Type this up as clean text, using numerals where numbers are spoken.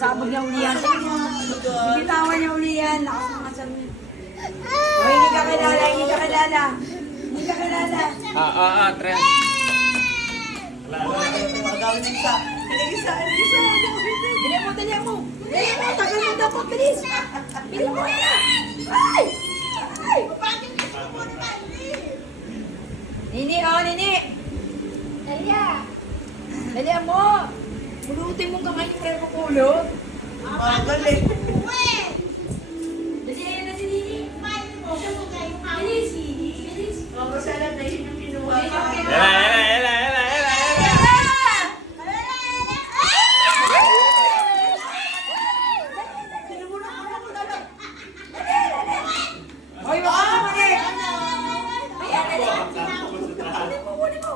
Sabog niya uli yan. Bitawan niya uli yan. Lakas ng asal niya. Oh, hindi ka kilala, hindi ka kilala. Hindi ka kilala. Trent. Dali mo, dali mo. Dali mo, tagal mo dapat, bilis. Bili mo yan. Ay! Ay! Nini, oh, Nini. Daliya. Daliya mo. Pulutin mong kamay yung pre pupulot. Magaling. Daliya yan na si Nini. Bilis. Bilis. Masalam na yun yung kinuha. Ela. Hoy, wag ka naman eh. Ayan, dali. Kunin mo.